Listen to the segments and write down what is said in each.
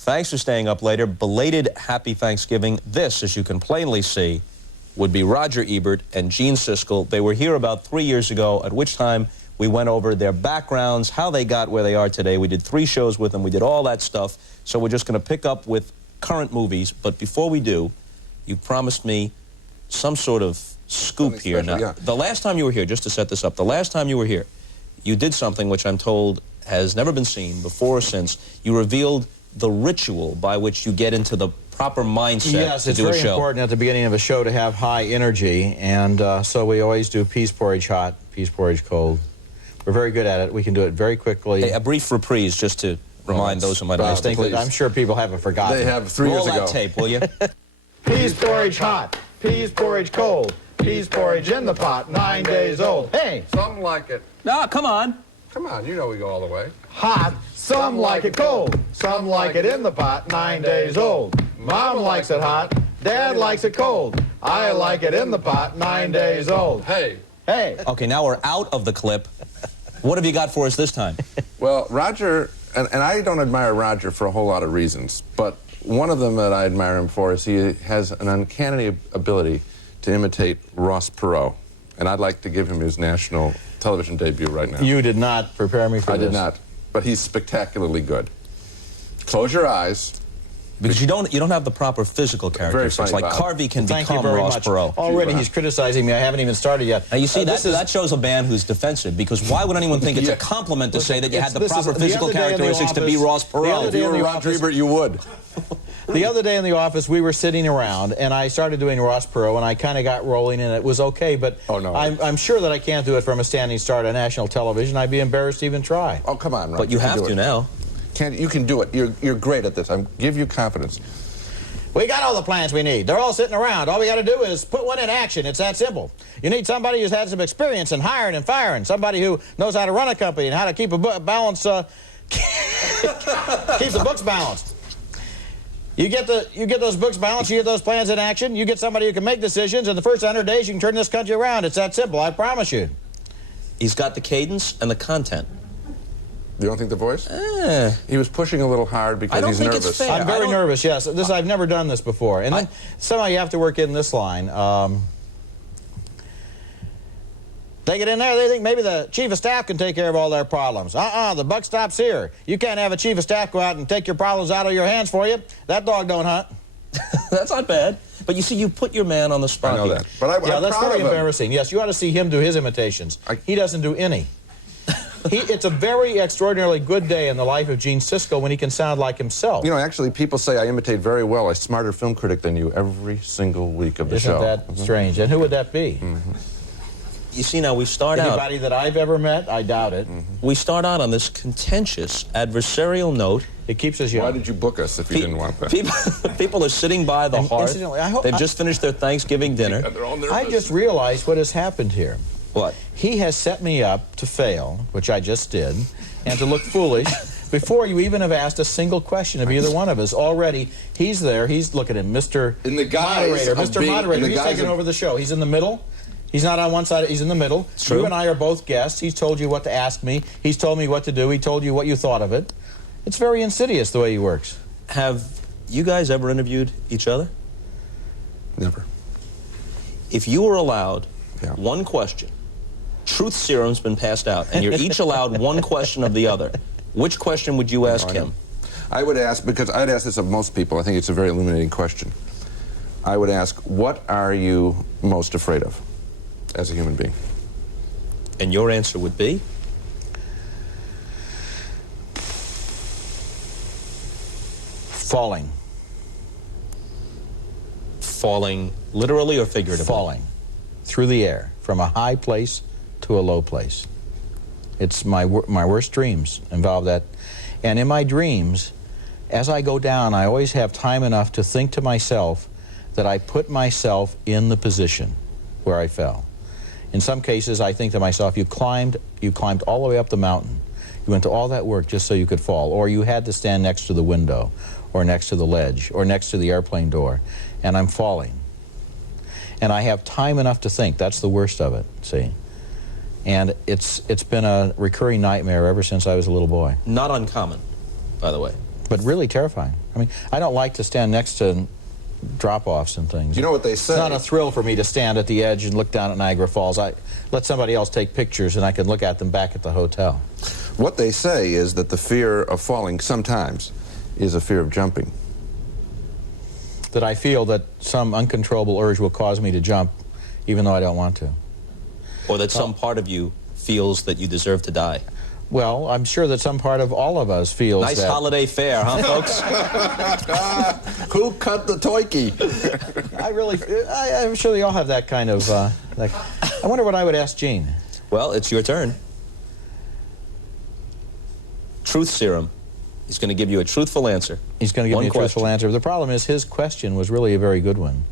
Thanks for staying up later. Belated happy Thanksgiving. This, as you can plainly see, would be Roger Ebert and Gene Siskel. They were here about 3 years ago, at which time we went over their backgrounds, how they got where they are today. We did 3 shows with them. We did all that stuff. So we're just going to pick up with current movies. But before we do, you promised me some sort of scoop here. Now, yeah. The last time you were here, just to set this up, the last time you were here, you did something which I'm told has never been seen before or since. You revealed the ritual by which you get into the proper mindset to do a show. Yes, it's very important at the beginning of a show to have high energy, and so we always do peas porridge hot, peas porridge cold. We're very good at it. We can do it very quickly. Hey, a brief reprise just to remind those who might have missed it. I'm sure people haven't forgotten. They have 3 years ago. Roll that tape, will you? Peas porridge hot, peas porridge cold, peas porridge in the pot, 9 days old. Hey! Some like it. No, come on. Come on, you know we go all the way. Hot, some like it cold, some like it in the pot, 9 days old. Mom likes it hot, Dad likes it cold. I like it in the pot, 9 days old. Hey. Hey! Okay, now we're out of the clip. What have you got for us this time? Well, Roger, and I don't admire Roger for a whole lot of reasons, but one of them that I admire him for is he has an uncanny ability to imitate Ross Perot. And I'd like to give him his national television debut right now. You did not prepare me for this. I did not, but he's spectacularly good. Close your eyes. Because you don't have the proper physical characteristics. funny, Like Bob. Harvey can Thank you become very Ross much. Perot. Already he's criticizing me. I haven't even started yet. Now you see, that shows a band who's defensive, because why would anyone think it's a compliment to say that you had the proper physical characteristics to be Ross Perot? If you were Roger Ebert, you would. The other day in the office, we were sitting around, and I started doing Ross Perot, and I kind of got rolling, and it was okay, but Oh, no. I'm sure that I can't do it from a standing start on national television. I'd be embarrassed to even try. Oh, come on, Roger. But you have to now. You can do it. You're great at this. I give you confidence. We got all the plans we need. They're all sitting around. All we got to do is put one in action. It's that simple. You need somebody who's had some experience in hiring and firing, somebody who knows how to run a company and how to keep a balance, keep the books balanced. You get those books balanced, you get those plans in action, you get somebody who can make decisions, and the first 100 days you can turn this country around. It's that simple, I promise you. He's got the cadence and the content. You don't think the voice? He was pushing a little hard because he's nervous. It's fair. I'm very nervous, yes. I've never done this before. And then somehow you have to work in this line. They get in there, they think maybe the chief of staff can take care of all their problems. The buck stops here. You can't have a chief of staff go out and take your problems out of your hands for you. That dog don't hunt. That's not bad. But you see, you put your man on the spot. I know here. that. But I'm that's proud very of him. embarrassing. Yes, you ought to see him do his imitations. He doesn't do any. It's a very extraordinarily good day in the life of Gene Siskel when he can sound like himself. You know, actually, people say I imitate very well. I'm a smarter film critic than you every single week of the show. Isn't that strange? And who would that be? You see, now we start Anybody that I've ever met? I doubt it. We start out on this contentious, adversarial note. It keeps us young. Why did you book us if you didn't want that? People are sitting by the hearth. Incidentally, I hope They've just finished their Thanksgiving dinner. They're all nervous. I just realized what has happened here. What? He has set me up to fail, which I just did, and to look foolish before you even have asked a single question of either one of us. Already, he's there. He's, look at him, Mr. In the guise Moderator. of Mr. being- Moderator, in the he's guise taking of- over the show. He's in the middle. He's not on one side. He's in the middle. True. You and I are both guests. He's told you what to ask me. He's told me what to do. He told you what you thought of it. It's very insidious the way he works. Have you guys ever interviewed each other? Never. If you were allowed Yeah. one question, truth serum's been passed out, and you're each allowed one question of the other, which question would you ask him? I would ask, because I'd ask this of most people. I think it's a very illuminating question. I would ask, what are you most afraid of as a human being? And your answer would be? Falling. Falling literally or figuratively? Falling through the air from a high place to a low place. It's my worst dreams involve that. And in my dreams, as I go down, I always have time enough to think to myself that I put myself in the position where I fell. In some cases, I think to myself, you climbed all the way up the mountain. You went to all that work just so you could fall. Or you had to stand next to the window, or next to the ledge, or next to the airplane door, and I'm falling. And I have time enough to think. That's the worst of it, see? And it's been a recurring nightmare ever since I was a little boy. Not uncommon, by the way. but really terrifying. I mean, I don't like to stand next to drop-offs and things. You know what they say? It's not a thrill for me to stand at the edge and look down at Niagara Falls. I let somebody else take pictures, and I can look at them back at the hotel. What they say is that the fear of falling sometimes is a fear of jumping. That I feel that some uncontrollable urge will cause me to jump, even though I don't want to. Or that some part of you feels that you deserve to die. Well, I'm sure that some part of all of us feels Nice that. holiday fare, huh, folks? Who cut the toiki? I'm sure they all have that kind of, I wonder what I would ask Gene. Well, it's your turn. Truth serum. He's going to give you a truthful answer. He's going to give One me a truthful question. answer. The problem is his question was really a very good one.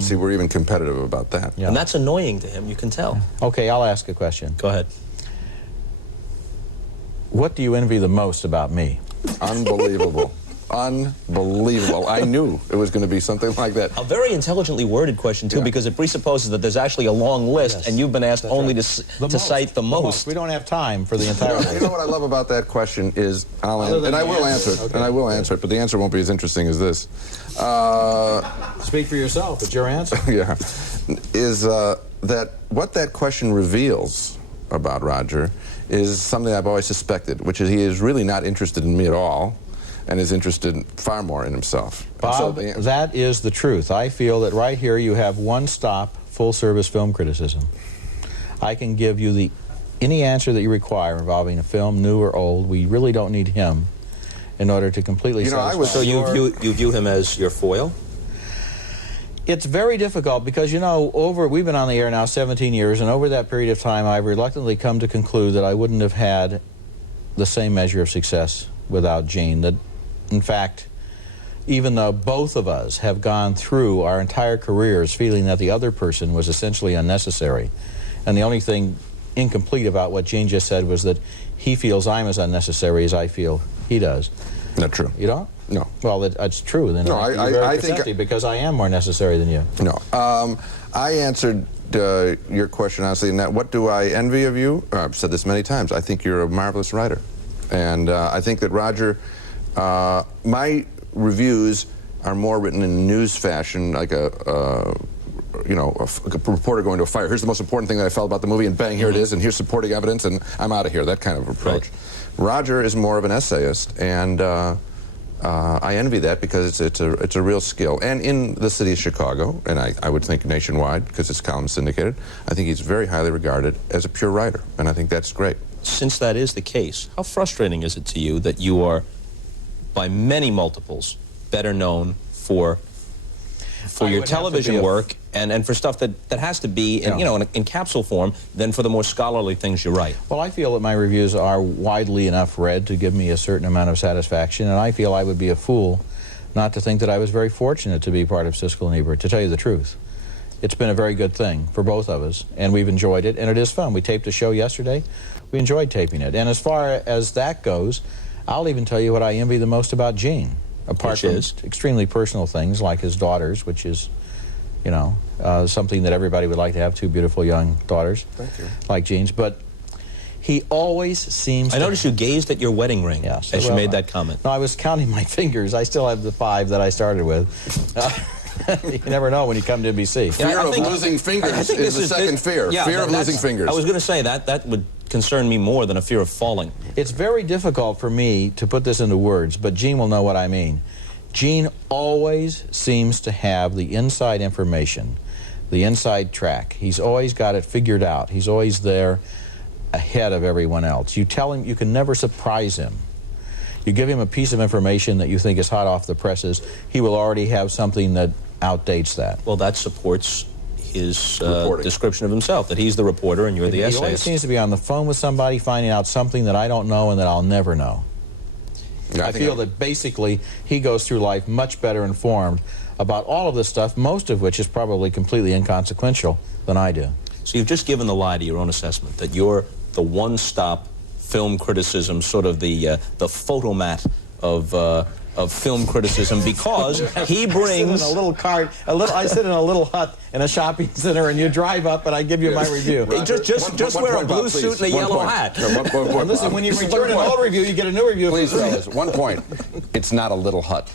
See, we're even competitive about that. Yeah. And that's annoying to him, you can tell. Okay, I'll ask a question. Go ahead. What do you envy the most about me? Unbelievable. Unbelievable. I knew it was going to be something like that. A very intelligently worded question, too, Yeah. because it presupposes that there's actually a long list, Yes. and you've been asked That's only right. to cite the most. We don't have time for the entire list. You know what I love about that question is, Other than and I the will answer. answer it, Okay. and I will answer it, but the answer won't be as interesting as this. Speak for yourself. It's your answer. Yeah, is that what that question reveals about Roger is something I've always suspected, which is he is really not interested in me at all, and is interested far more in himself. And so Bob, that is the truth. I feel that right here you have one-stop, full-service film criticism. I can give you any answer that you require involving a film, new or old. We really don't need him in order to completely satisfy. So you view him as your foil? It's very difficult because, you know, we've been on the air now 17 years, and over that period of time, I've reluctantly come to conclude that I wouldn't have had the same measure of success without Gene. That, in fact, even though both of us have gone through our entire careers feeling that the other person was essentially unnecessary, and the only thing incomplete about what Gene just said was that he feels I'm as unnecessary as I feel he does. Not true. You don't? No. Well, that's true. Then No, you're I very think perceptive because I am more necessary than you. No. I answered your question honestly in that, what do I envy of you? I've said this many times. I think you're a marvelous writer. And I think that Roger, my reviews are more written in news fashion, like a reporter going to a fire. Here's the most important thing that I felt about the movie, and bang, here it is, and here's supporting evidence, and I'm out of here, that kind of approach. Right. Roger is more of an essayist, and I envy that because it's a real skill. And in the city of Chicago, and I would think nationwide, because it's column syndicated, I think he's very highly regarded as a pure writer, and I think that's great. Since that is the case, how frustrating is it to you that you are, by many multiples, better known for your television work and for stuff that has to be in capsule form than for the more scholarly things you write? Well, I feel that my reviews are widely enough read to give me a certain amount of satisfaction, and I feel I would be a fool not to think that I was very fortunate to be part of Siskel and Ebert, to tell you the truth. It's been a very good thing for both of us, and we've enjoyed it, and it is fun. We taped a show yesterday. We enjoyed taping it. And as far as that goes, I'll even tell you what I envy the most about Gene, apart from extremely personal things like his daughters, which is, you know, something that everybody would like to have, two beautiful young daughters. Thank you. Like Gene's. But he always seems I noticed you gazed at your wedding ring Yes, as you well, made that comment. No, I was counting my fingers. I still have the 5 that I started with. You never know when you come to NBC. Fear of losing fingers is the second fear. Yeah, fear of losing fingers. I was going to say that would concern me more than a fear of falling. It's very difficult for me to put this into words, but Gene will know what I mean. Gene always seems to have the inside information, the inside track. He's always got it figured out. He's always there ahead of everyone else. You tell him, you can never surprise him. You give him a piece of information that you think is hot off the presses, he will already have something that outdates that. Well, that supports his Reporting. description of himself, that he's the reporter and you're the He always essayist. seems to be on the phone with somebody finding out something that I don't know and that I'll never know. Yeah, I feel that basically he goes through life much better informed about all of this stuff, most of which is probably completely inconsequential, than I do. So you've just given the lie to your own assessment, that you're the one-stop film criticism, sort of the photomat of of film criticism because he brings... I sit in a little cart, I sit in a little hut in a shopping center, and you drive up, and I give you my review. Just wear a blue suit and a yellow hat. And listen, when you return an old review, you get a new review. Please, fellas, 1 point. It's not a little hut.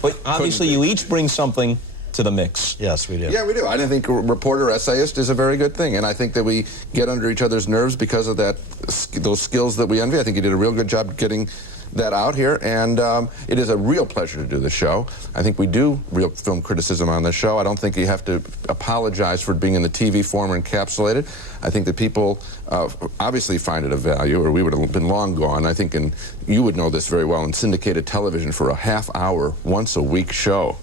But obviously, you each bring something to the mix. Yes, we do. Yeah, we do. I think reporter essayist is a very good thing, and I think that we get under each other's nerves because of those skills that we envy. I think you did a real good job getting that out here, and it is a real pleasure to do the show. I think we do real film criticism on the show. I don't think you have to apologize for it being in the TV form or encapsulated. I think that people obviously find it of value, or we would have been long gone. I think, and you would know this very well, in syndicated television for a half-hour, once-a-week show,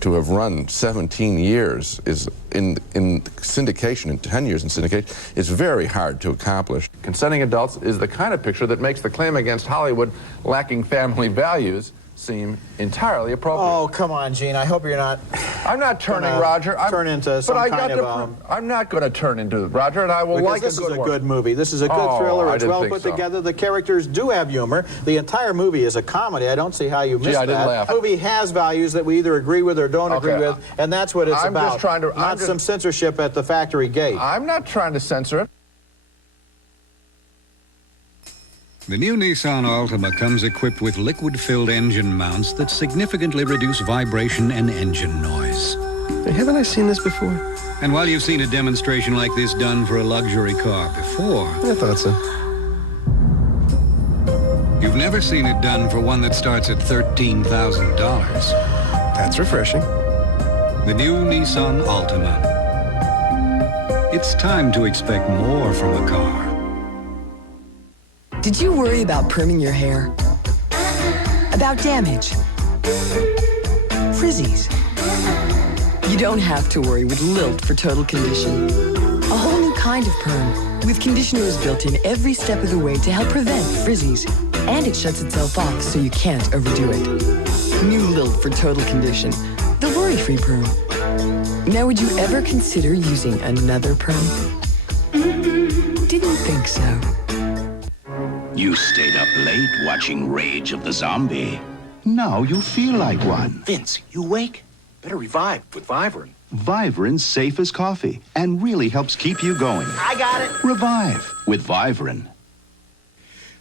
to have run 17 years is in syndication, and 10 years in syndication, is very hard to accomplish. Consenting adults is the kind of picture that makes the claim against Hollywood lacking family values seem entirely appropriate. Oh, come on, Gene. I hope you're not... I'm not turning, Roger. Turn into some kind of... I'm not going to turn into Roger, and I will like this is a good movie. This is a good thriller. It's well put together. The characters do have humor. The entire movie is a comedy. I don't see how you missed that. I didn't laugh. The movie has values that we either agree with or don't agree with, and that's what it's about. Just trying to... Not some censorship at the factory gate. I'm not trying to censor it. The new Nissan Altima comes equipped with liquid-filled engine mounts that significantly reduce vibration and engine noise. Haven't I seen this before? And while you've seen a demonstration like this done for a luxury car before... I thought so. You've never seen it done for one that starts at $13,000. That's refreshing. The new Nissan Altima. It's time to expect more from a car. Did you worry about perming your hair? About damage? Frizzies? You don't have to worry with Lilt for total condition. A whole new kind of perm, with conditioners built in every step of the way to help prevent frizzies. And it shuts itself off so you can't overdo it. New Lilt for total condition, the worry-free perm. Now, would you ever consider using another perm? Didn't think so. You stayed up late watching Rage of the Zombie. Now you feel like one. Vince, you awake? Better revive with Vivarin. Vivarin's safe as coffee and really helps keep you going. I got it. Revive with Vivarin.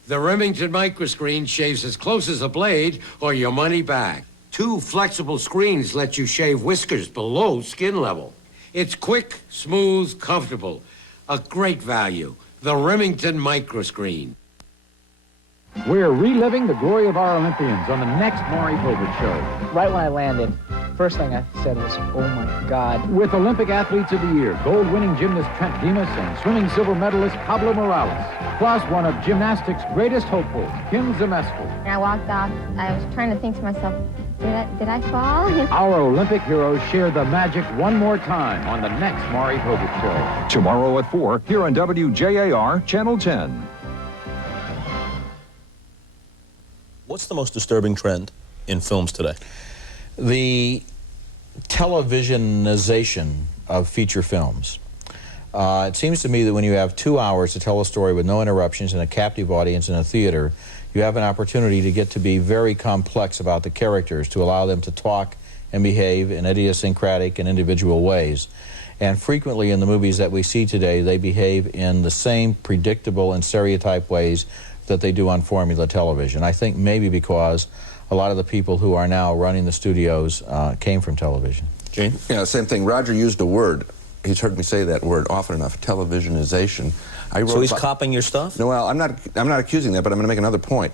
The Remington microscreen shaves as close as a blade or your money back. 2 flexible screens let you shave whiskers below skin level. It's quick, smooth, comfortable. A great value. The Remington microscreen. We're reliving the glory of our Olympians on the next Maury Povich Show. Right when I landed, first thing I said was, oh my God. With Olympic Athletes of the Year, gold-winning gymnast Trent Demas and swimming silver medalist Pablo Morales, plus one of gymnastics' greatest hopefuls, Kim Zmeskal. And I walked off, I was trying to think to myself, did I fall? Our Olympic heroes share the magic one more time on the next Maury Povich Show. Tomorrow at 4, here on WJAR, Channel 10. What's the most disturbing trend in films today? The televisionization of feature films. It seems to me that when you have 2 hours to tell a story with no interruptions and a captive audience in a theater, you have an opportunity to get to be very complex about the characters, to allow them to talk and behave in idiosyncratic and individual ways. And frequently in the movies that we see today, they behave in the same predictable and stereotyped ways that they do on formula television. I think maybe because a lot of the people who are now running the studios came from television. Gene? Yeah, same thing. Roger used a word. He's heard me say that word often enough, televisionization. So he's copying your stuff? No, well, I'm not accusing that, but I'm going to make another point.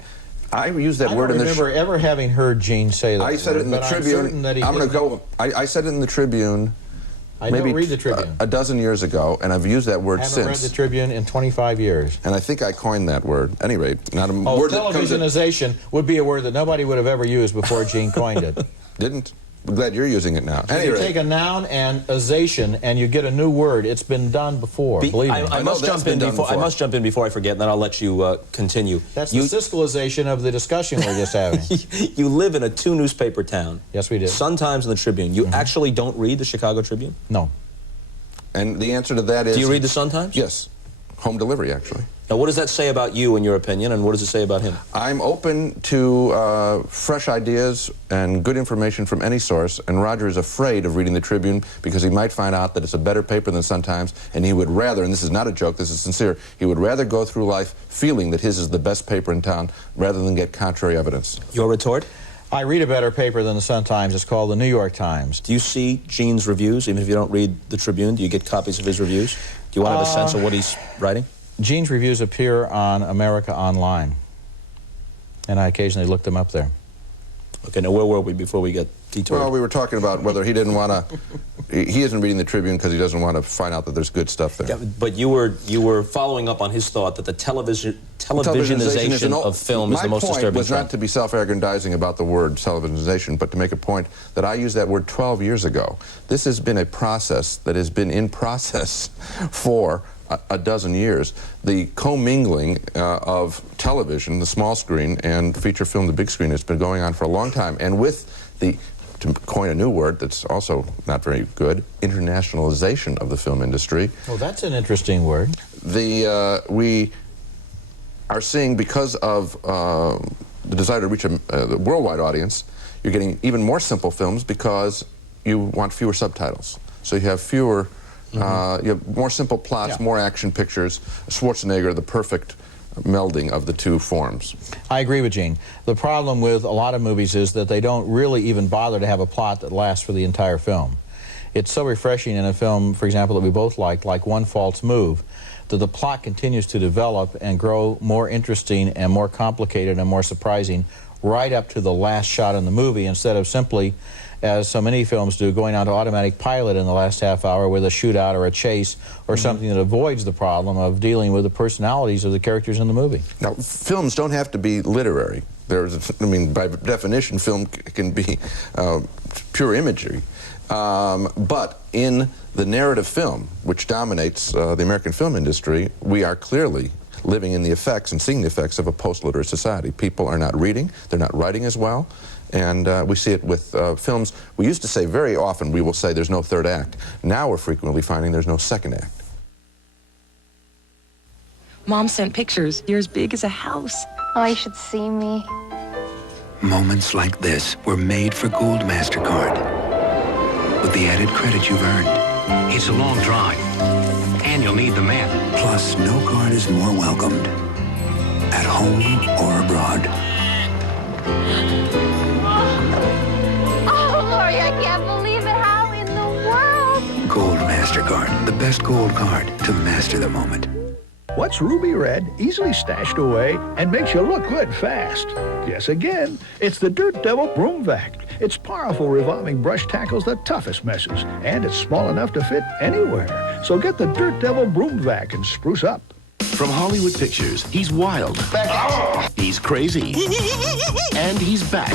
I used that word in the... I don't remember ever having heard Gene say that. I said it in the Tribune. I'm going to go... I said it in the Tribune. I don't read the Tribune. A dozen years ago, and I've used that word since. I haven't read the Tribune in 25 years. And I think I coined that word. At any rate, not a word that comes in... televisionization would be a word that nobody would have ever used before Gene coined it. Didn't? I'm glad you're using it now. So you take a noun and azation, and you get a new word. It's been done before. Believe me. I must jump in before I forget, and then I'll let you continue. That's the Siskelization of the discussion we're just having. You live in a 2-newspaper town. Yes, we do. Sun-Times and the Tribune. You actually don't read the Chicago Tribune? No. And the answer to that is... Do you read the Sun-Times? Yes. Home delivery, actually. Now, what does that say about you, in your opinion, and what does it say about him? I'm open to fresh ideas and good information from any source, and Roger is afraid of reading the Tribune because he might find out that it's a better paper than Sun-Times, and he would rather, and this is not a joke, this is sincere, he would rather go through life feeling that his is the best paper in town rather than get contrary evidence. Your retort? I read a better paper than the Sun-Times. It's called the New York Times. Do you see Gene's reviews, even if you don't read the Tribune? Do you get copies of his reviews? Do you want to have a sense of what he's writing? Gene's reviews appear on America Online, and I occasionally look them up there. Okay, now where were we before we get detoured? Well, we were talking about whether he didn't want to, he isn't reading the Tribune because he doesn't want to find out that there's good stuff there. Yeah, but you were following up on his thought that the televisionization of film is the most disturbing My point was trend. not to be self-aggrandizing about the word televisionization, but to make a point that I used that word 12 years ago. This has been a process that has been in process for a dozen years. The commingling of television, the small screen, and feature film, the big screen, has been going on for a long time. And with the, to coin a new word that's also not very good, internationalization of the film industry. Well, that's an interesting word. We are seeing, because of the desire to reach the worldwide audience, you're getting even more simple films because you want fewer subtitles. So you have fewer you have more simple plots, more action pictures. Schwarzenegger, the perfect melding of the two forms. I agree with Gene. The problem with a lot of movies is that they don't really even bother to have a plot that lasts for the entire film. It's so refreshing in a film, for example, that we both like One False Move, that the plot continues to develop and grow more interesting and more complicated and more surprising right up to the last shot in the movie, instead of simply, as so many films do, going on to automatic pilot in the last half hour with a shootout or a chase or something that avoids the problem of dealing with the personalities of the characters in the movie. Now, films don't have to be literary. I mean, by definition, film can be pure imagery. But in the narrative film, which dominates the American film industry, we are clearly living in the effects and seeing the effects of a post-literate society. People are not reading, they're not writing as well, and we see it with films. We used to say very often, we will say there's no third act. Now we're frequently finding there's no second act. Mom sent pictures. You're as big as a house. Oh, you should see me. Moments like this were made for Gold MasterCard. With the added credit you've earned. It's a long drive, and you'll need the map. Plus, no card is more welcomed. At home or abroad. Oh, Lori, I can't believe it. How in the world? Gold MasterCard, the best gold card to master the moment. What's ruby red, easily stashed away, and makes you look good fast? Guess again, it's the Dirt Devil Broom Vac. Its powerful revolving brush tackles the toughest messes, and it's small enough to fit anywhere. So get the Dirt Devil Broom Vac and spruce up. From Hollywood Pictures, he's wild. He's crazy. And he's back.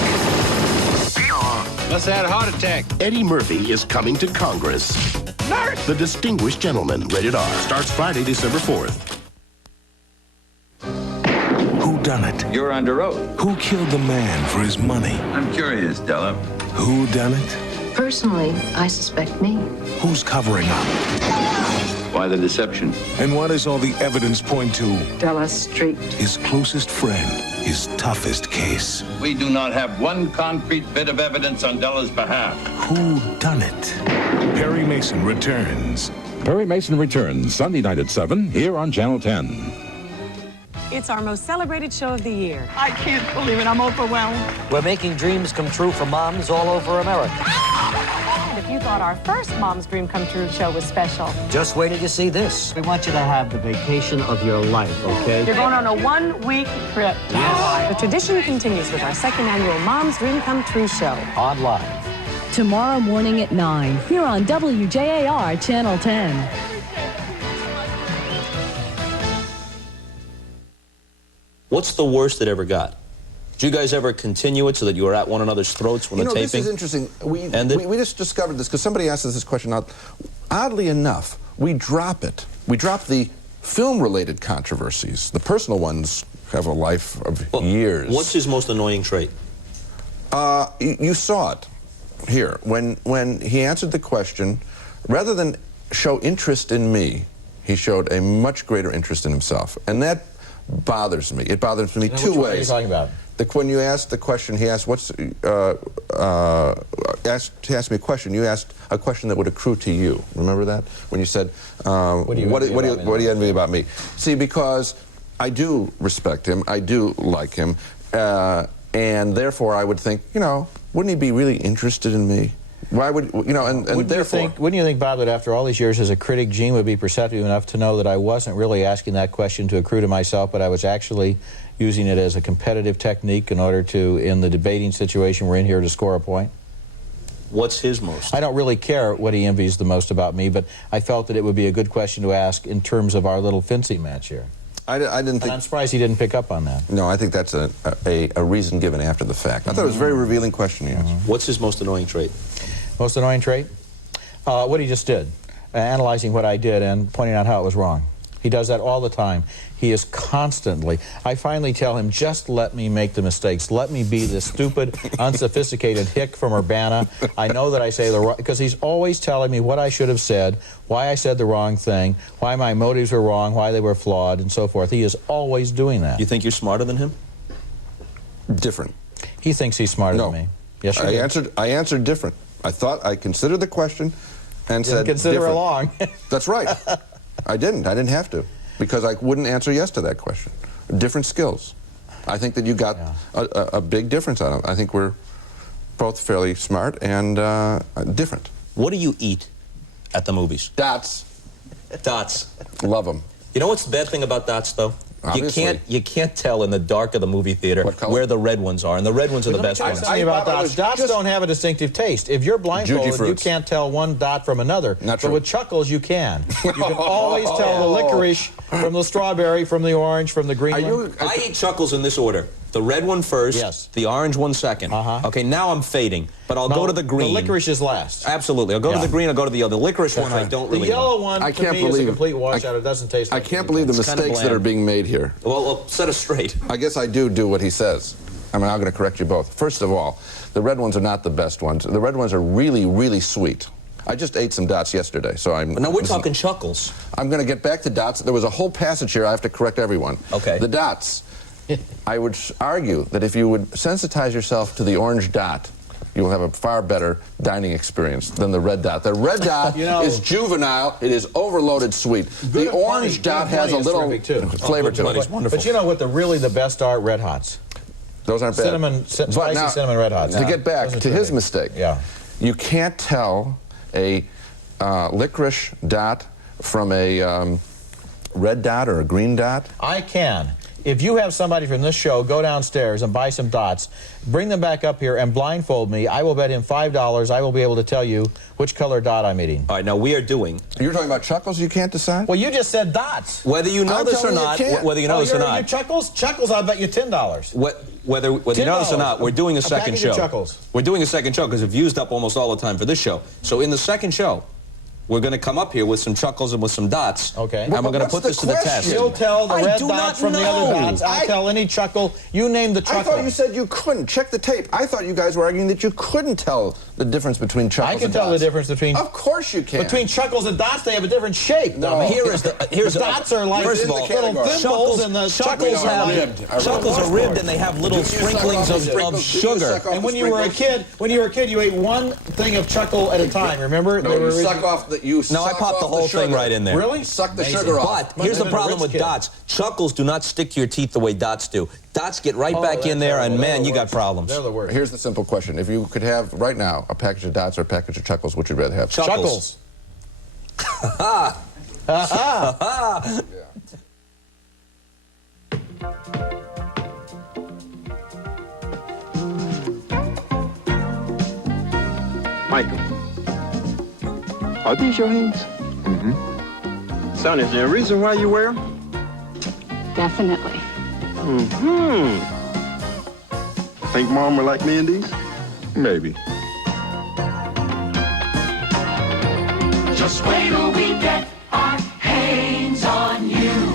Must have had a heart attack. Eddie Murphy is coming to Congress. Nurse! The Distinguished Gentleman, rated R. Starts Friday, December 4th. Who done it? You're under oath. Who killed the man for his money? I'm curious, Della. Who done it? Personally, I suspect me. Who's covering up? Why the deception? And what does all the evidence point to? Della Street. His closest friend, his toughest case. We do not have one concrete bit of evidence on Della's behalf. Who done it? Perry Mason returns. Perry Mason returns Sunday night at 7 here on Channel 10. It's our most celebrated show of the year. I can't believe it. I'm overwhelmed. We're making dreams come true for moms all over America. And if you thought our first Mom's Dream Come True show was special, just wait till you see this. We want you to have the vacation of your life, okay? You're going on a one-week trip. Yes. The tradition continues with our second annual Mom's Dream Come True show. On live. Tomorrow morning at 9, here on WJAR Channel 10. What's the worst it ever got? Did you guys ever continue it so that you were at one another's throats when the taping this is interesting. We just discovered this because somebody asked us this question. Now, oddly enough, we drop it. We drop the film-related controversies. The personal ones have a life of years. What's his most annoying trait? You saw it here. When he answered the question, rather than show interest in me, he showed a much greater interest in himself. And that bothers me. It bothers me two Which one ways. are you talking about? When you asked the question, he asked, he asked me a question. You asked a question that would accrue to you. Remember that? When you said, what do you envy about me? See, because I do respect him, I do like him, and therefore I would think, you know, wouldn't he be really interested in me? Why would, you know, and therefore... Wouldn't you think, Bob, that after all these years as a critic, Gene would be perceptive enough to know that I wasn't really asking that question to accrue to myself, but I was actually using it as a competitive technique in order to, in the debating situation we're in here, to score a point? What's his most? I don't really care what he envies the most about me, but I felt that it would be a good question to ask in terms of our little fencing match here. I didn't think... And I'm surprised he didn't pick up on that. No, I think that's a reason given after the fact. I thought it was a very revealing question he asked. What's his most annoying trait? Most annoying trait? What he just did. Analyzing what I did and pointing out how it was wrong. He does that all the time. He is constantly... I finally tell him, just let me make the mistakes. Let me be the stupid, unsophisticated hick from Urbana. I know that I say the wrong... Because he's always telling me what I should have said, why I said the wrong thing, why my motives were wrong, why they were flawed, and so forth. He is always doing that. You think you're smarter than him? Different. He thinks he's smarter than me. Yes, you did. I answered different. I considered the question and said consider different. it long. That's right. I didn't have to, because I wouldn't answer yes to that question. Different skills. I think that you got a big difference out of it. I think we're both fairly smart and different. What do you eat at the movies? Dots. Dots. Love them. You know what's the bad thing about dots, though? Obviously. You can't tell in the dark of the movie theater where the red ones are, and the red ones are the best ones. Something about dots. Dots don't have a distinctive taste. If you're blindfolded, you can't tell one dot from another. Not true. But with Chuckles, you can. You can always tell the licorice from the strawberry, from the orange, from the green one. I eat Chuckles in this order. The red one first, the orange one second. Okay, now I'm fading, but I'll go to the green. The licorice is last. Absolutely. I'll go to the green, I'll go to the other. The licorice one I don't really The yellow one, I to can't me, believe is a complete washout. It doesn't taste like I can't believe the mistakes that are being made here. Well, set us straight. I guess I do what he says. I'm going to correct you both. First of all, the red ones are not the best ones. The red ones are really, really sweet. I just ate some dots yesterday, so I'm... Now we're talking Chuckles. I'm going to get back to dots. There was a whole passage here I have to correct everyone. Okay. The dots. I would argue that if you would sensitize yourself to the orange dot, you will have a far better dining experience than the red dot. The red dot is juvenile. It is overloaded sweet. The orange dot has a little flavor to it. But you know what really the best are? Red Hots. Those aren't bad. Spicy cinnamon Red Hots. To get back to his mistake, you can't tell a licorice dot from a red dot or a green dot. I can. If you have somebody from this show go downstairs and buy some dots, bring them back up here and blindfold me, I will bet him $5 I will be able to tell you which color dot I'm eating. All right, now we are doing... You're talking about Chuckles you can't decide? Well, you just said dots. Whether you know this or not, whether you know this or not... Chuckles? Chuckles, I'll bet you $10. Whether you know this or not, we're doing a second show. Chuckles. We're doing a second show because we've used up almost all the time for this show. So in the second show, we're going to come up here with some Chuckles and with some dots. Okay. And we're going to put this to the test. You'll tell the red dots from the other dots. I'll tell any Chuckle. You name the Chuckle. I thought you said you couldn't. Check the tape. I thought you guys were arguing that you couldn't tell the difference between Chuckles and dots. I can tell the difference between... Of course you can. Between Chuckles and dots, they have a different shape. No. Here's the dots are like little thimbles, and the Chuckles are ribbed. Chuckles are ribbed, and they have little sprinklings of sugar. And when you were a kid, you ate one thing of Chuckle at a time. Remember? No, you suck off the... No, I popped the whole thing right in there. Really? Suck the sugar off. But here's the problem with dots. Chuckles do not stick to your teeth the way dots do. Dots get right back in there, and man, you got problems. They're the worst. Here's the simple question. If you could have, right now, a package of dots or a package of Chuckles, which would you rather have? Chuckles. Ha ha! Ha Michael, are these your hands? Mm-hmm. Son, is there a reason why you wear them? Definitely. Mm-hmm. Think Mom would like me in these? Maybe. Just wait till we get our hands on you.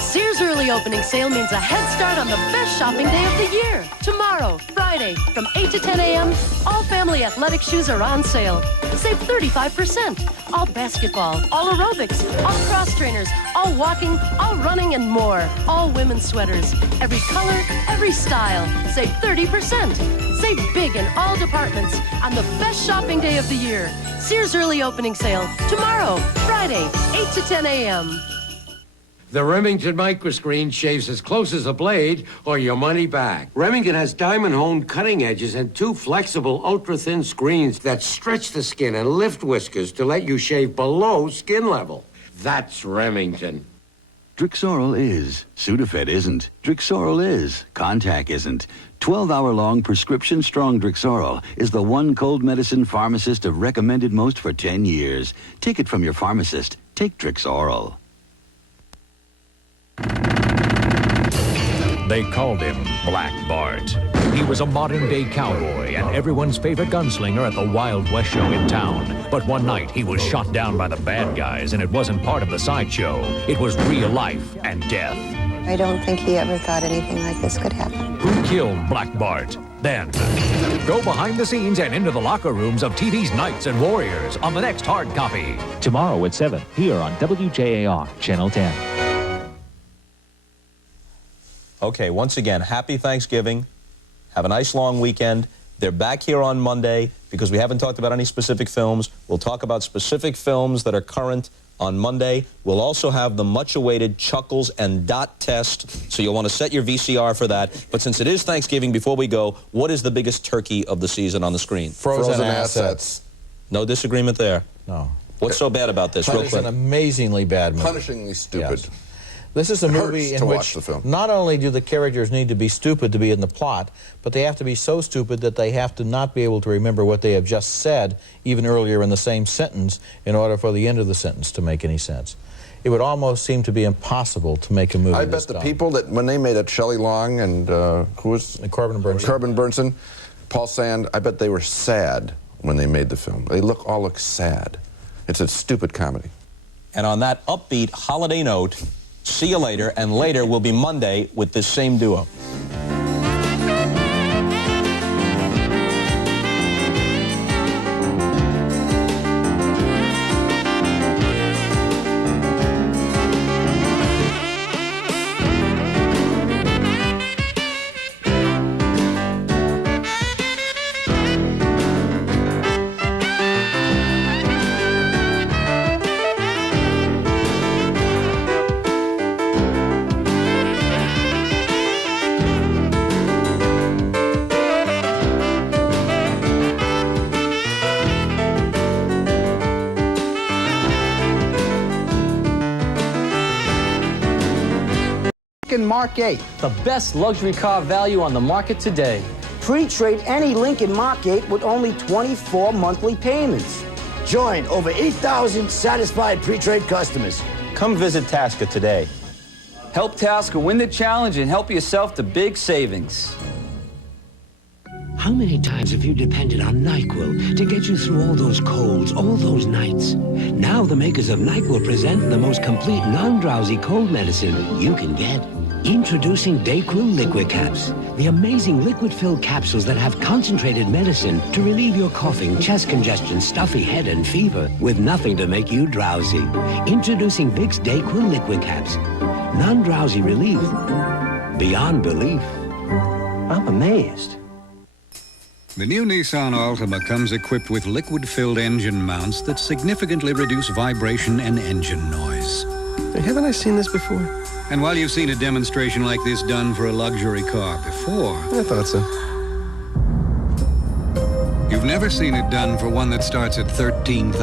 Sears Early opening sale means a head start on the best shopping day of the year. Tomorrow, Friday, from 8 to 10 a.m., all family athletic shoes are on sale. Save 35%. All basketball, all aerobics, all cross trainers, all walking, all running, and more. All women's sweaters. Every color, every style. Save 30%. Save big in all departments on the best shopping day of the year. Sears early opening sale. Tomorrow, Friday, 8 to 10 a.m. The Remington microscreen shaves as close as a blade or your money back. Remington has diamond-honed cutting edges and 2 flexible, ultra-thin screens that stretch the skin and lift whiskers to let you shave below skin level. That's Remington. Drixoral is. Sudafed isn't. Drixoral is. Contac isn't. 12-hour-long prescription-strong Drixoral is the one cold medicine pharmacists have recommended most for 10 years. Take it from your pharmacist. Take Drixoral. They called him Black Bart. He was a modern-day cowboy and everyone's favorite gunslinger at the Wild West show in town. But one night, he was shot down by the bad guys, and it wasn't part of the sideshow. It was real life and death. I don't think he ever thought anything like this could happen. Who killed Black Bart? Then, go behind the scenes and into the locker rooms of TV's Knights and Warriors on the next hard copy. Tomorrow at 7, here on WJAR, Channel 10. Okay, once again, happy Thanksgiving. Have a nice long weekend. They're back here on Monday because we haven't talked about any specific films. We'll talk about specific films that are current on Monday. We'll also have the much-awaited Chuckles and Dot test, so you'll want to set your VCR for that. But since it is Thanksgiving, before we go, what is the biggest turkey of the season on the screen? Frozen Assets. No disagreement there? No. What's so bad about this? It's an amazingly bad movie. Punishingly stupid. Yes. This is a movie in which not only do the characters need to be stupid to be in the plot, but they have to be so stupid that they have to not be able to remember what they have just said, even earlier in the same sentence, in order for the end of the sentence to make any sense. It would almost seem to be impossible to make a movie I bet the people that, when they made it, Shelley Long and who was? Corbin Burnson. Corbin Burnson, Paul Sand, I bet they were sad when they made the film. They all look sad. It's a stupid comedy. And on that upbeat holiday note, see you later, and later will be Monday with this same duo. Mark 8. The best luxury car value on the market today. Pre-trade any Lincoln Mark 8 with only 24 monthly payments. Join over 8,000 satisfied pre-trade customers. Come visit Tasca today. Help Tasca win the challenge and help yourself to big savings. How many times have you depended on NyQuil to get you through all those colds, all those nights? Now the makers of NyQuil present the most complete non-drowsy cold medicine you can get. Introducing DayQuil Liquid Caps, the amazing liquid-filled capsules that have concentrated medicine to relieve your coughing, chest congestion, stuffy head, and fever with nothing to make you drowsy. Introducing Vicks DayQuil Liquid Caps. Non-drowsy relief beyond belief. I'm amazed. The new Nissan Altima comes equipped with liquid-filled engine mounts that significantly reduce vibration and engine noise. Haven't I seen this before? And while you've seen a demonstration like this done for a luxury car before... I thought so. You've never seen it done for one that starts at $13,000.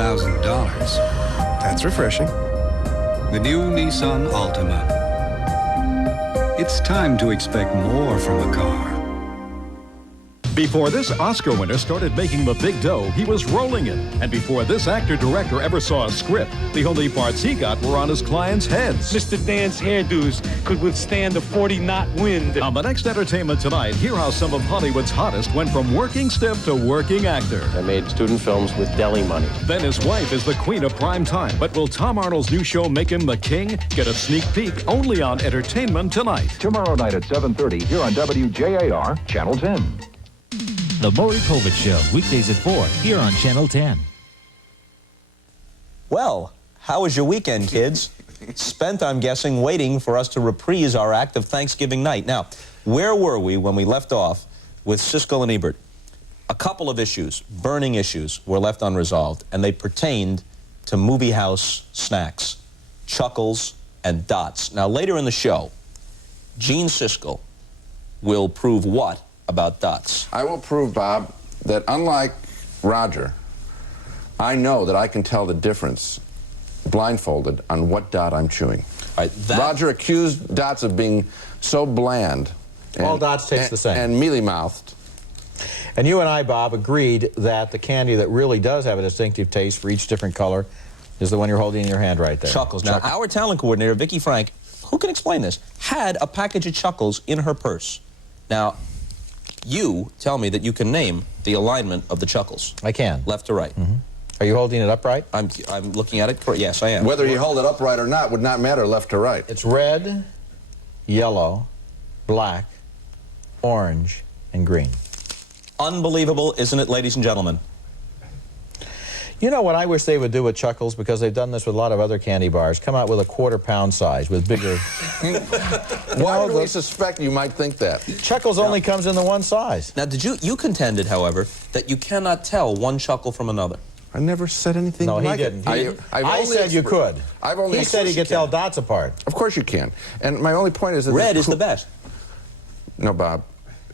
That's refreshing. The new Nissan Altima. It's time to expect more from a car. Before this Oscar winner started making the big dough, he was rolling it. And before this actor-director ever saw a script, the only parts he got were on his clients' heads. Mr. Dan's hairdos could withstand a 40-knot wind. On the next Entertainment Tonight, hear how some of Hollywood's hottest went from working stiff to working actor. I made student films with deli money. Then his wife is the queen of prime time. But will Tom Arnold's new show make him the king? Get a sneak peek only on Entertainment Tonight. Tomorrow night at 7:30 here on WJAR, Channel 10. The Maury Povich Show, weekdays at 4, here on Channel 10. Well, how was your weekend, kids? Spent, I'm guessing, waiting for us to reprise our act of Thanksgiving night. Now, where were we when we left off with Siskel and Ebert? A couple of issues, burning issues, were left unresolved, and they pertained to movie house snacks, chuckles, and dots. Now, later in the show, Gene Siskel will prove what about dots? I will prove, Bob, that unlike Roger, I know that I can tell the difference blindfolded on what dot I'm chewing. All right, Roger accused dots of being so bland. All dots taste the same. And mealy-mouthed. And you and I, Bob, agreed that the candy that really does have a distinctive taste for each different color is the one you're holding in your hand right there. Chuckles. Now, our talent coordinator, Vicki Frank, who can explain this, had a package of Chuckles in her purse. Now, you tell me that you can name the alignment of the Chuckles. I can. Left to right. Mm-hmm. Are you holding it upright? I'm looking at it. Yes, I am. Whether you hold it upright or not would not matter left to right. It's red, yellow, black, orange, and green. Unbelievable, isn't it, ladies and gentlemen? You know what I wish they would do with Chuckles, because they've done this with a lot of other candy bars, come out with a quarter-pound size with bigger... Why do we suspect you might think that? Chuckles only comes in the one size. Now, you contended, however, that you cannot tell one Chuckle from another. I never said anything like it. No, he didn't. I said you could. He said he could tell dots apart. Of course you can. And my only point is that... Red is the best. No, Bob.